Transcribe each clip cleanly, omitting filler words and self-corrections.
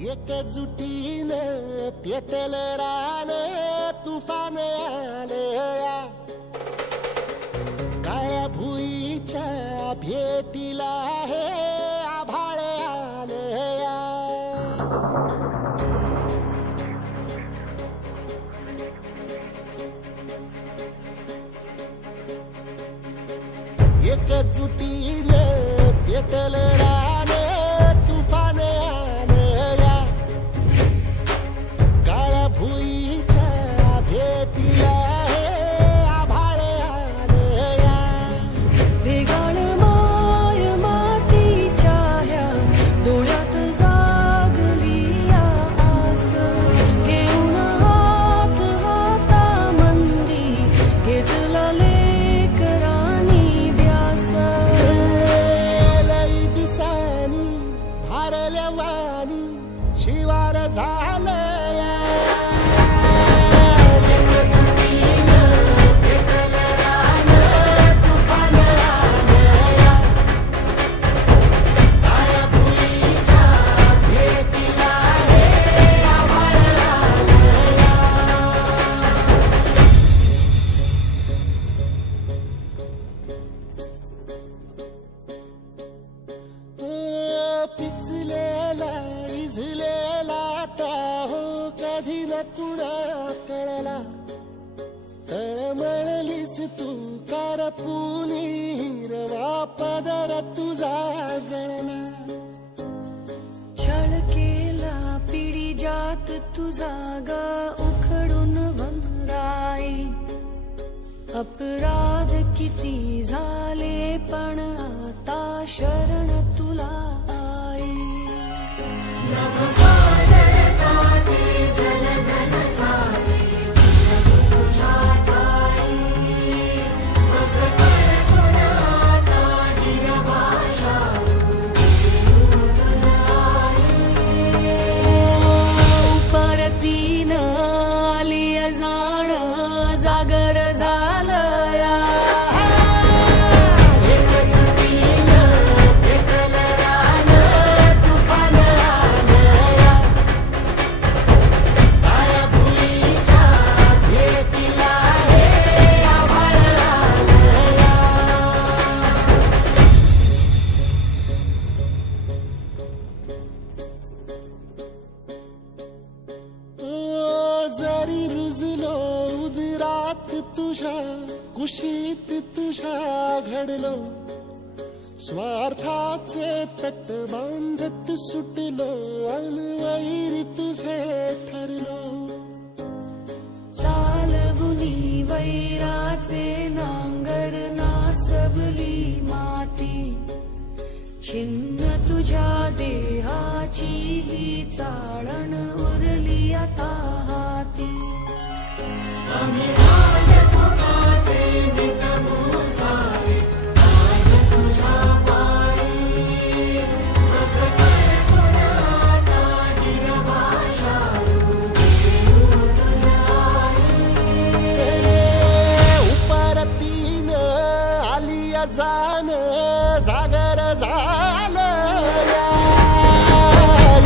एकजुटीने पेटल रान तुफान आलया काळ्या भुईच्या भेटीला हे आभाळ आलया एकजुटीने पेटल रान तुफान आलया काळ्या भुईच्या भेटीला हे आभाळ आलया ढेगाळ माय मातीच्या ह्या डोळ्यात जागली या आस घेऊन हात हातामंदी घेतला लेकरांनी ध्यास लई दिसानी भारल्या वाणी शिवार झालया एकजुटीनं पेटल रान तुफान आलया काळ्या भुईच्या भेटीला हे आभाळ आलया पिचलेला इझलेला टाहो कधी न कुणा कळला तळमळलीस तू करपुनी हिरवा पदर तुझा जळला छळ केला पिढी जात तुझा ग उखडून वनराई अपराध किती झाले पण आता शरण तुला आई परतीन आली जाण जागर झालया एकजुटीनं पेटल रान तुफान आलया काळ्या भुईच्या भेटीला हे आभाळ आलया जरी रुजलो उदरात तुझ्या कुशीत तुझ्या घडलो स्वार्थाचे तट बांधत सुटलो अनवैरी तुझे ठरलो चालवुनी वैराचे नांगर नासवली माती छिन्न तुझ्या देहाची ही चाळण उरली आता हाती उपरतीन आलिया जाण जागर झालया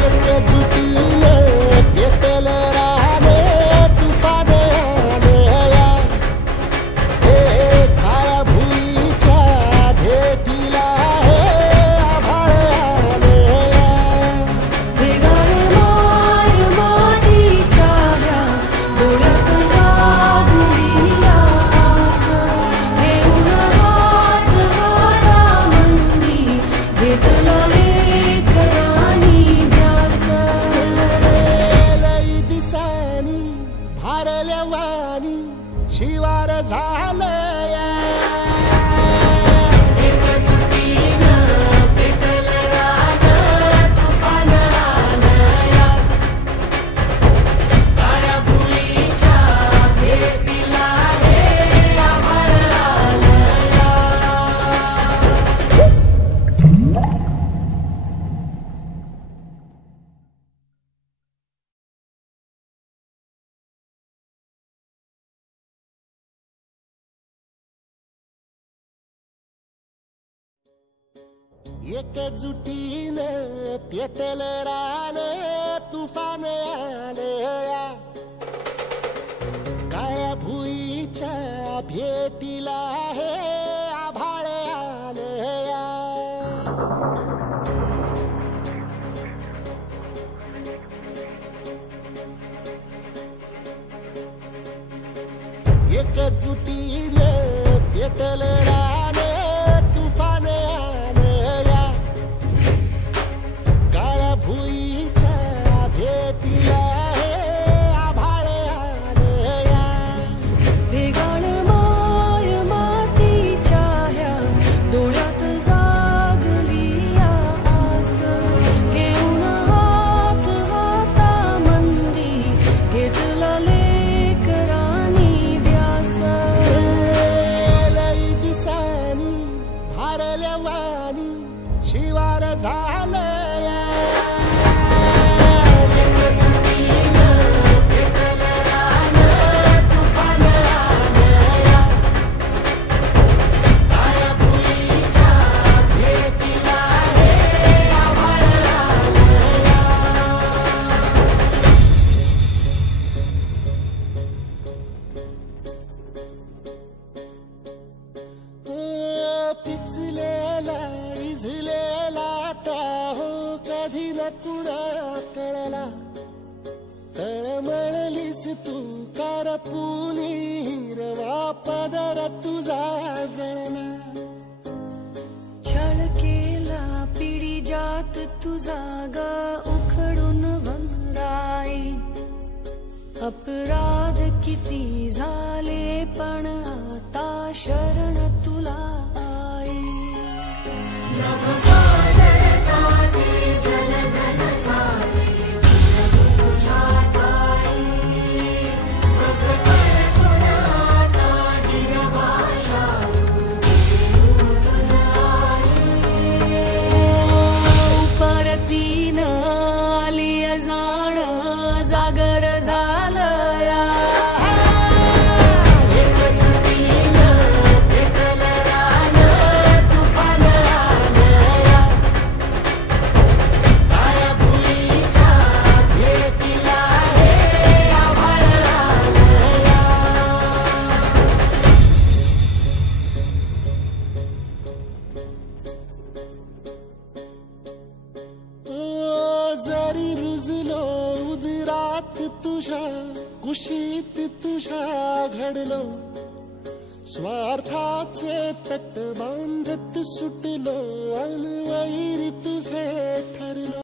एकजुटीनं पेटल रान तुफान आलया हे काळ्या भुईच्या भेटीला हे आभाळ आलया ढेगाळ माय मातीच्या ह्या डोळ्यात जागली या आस घेऊन हात हातामंदी घेतला लेकरांनी ध्यास लई दिसानी भारल्या वाणी शिवार झालया एकजुटीनं पेटल रान तुफान आलया काळ्या भुईच्या भेटीला हे आभाळ आलया एकजुटीनं पेटल रान तुफान आलया काळ्या भुईच्या भेटीला हे आभाळ आलया एकजुटीनं पेटलं रान तुफान आलया काळ्या भुईच्या भेटीला हे आभाळ आलया ढेगाळ माय मातीच्या ह्या डोळ्यात जागली या आस घेऊन हात हातामंदी घेतला लेकरांनी ध्यास लई दिसानी भारल्या वाणी शिवार झालया एकजुटीनं पेटलं रान तुफान आलया काळ्या भुईच्या भेटीला हे आभाळ आलया पिचलेला इझलेला टाहो कधी न कुणा कळला तळमळलीस तू करपुनी हिरवा पदर तुझा जळला छळ केला पिढी जात तुझा ग उखडून वनराई अपराध किती झाले पण आता शरण तुला आई परतीन आली जाण जागर झालया एकजुटीनं पेटलं रान तुफान आलया काळ्या भुईच्या भेटीला हे आभाळ आलया जरी रुजलो उदरात तुझ्या कुशीत तुझ्या घडलो स्वार्थाचे तट बांधत सुटलो अनवैरी तुझे ठरलो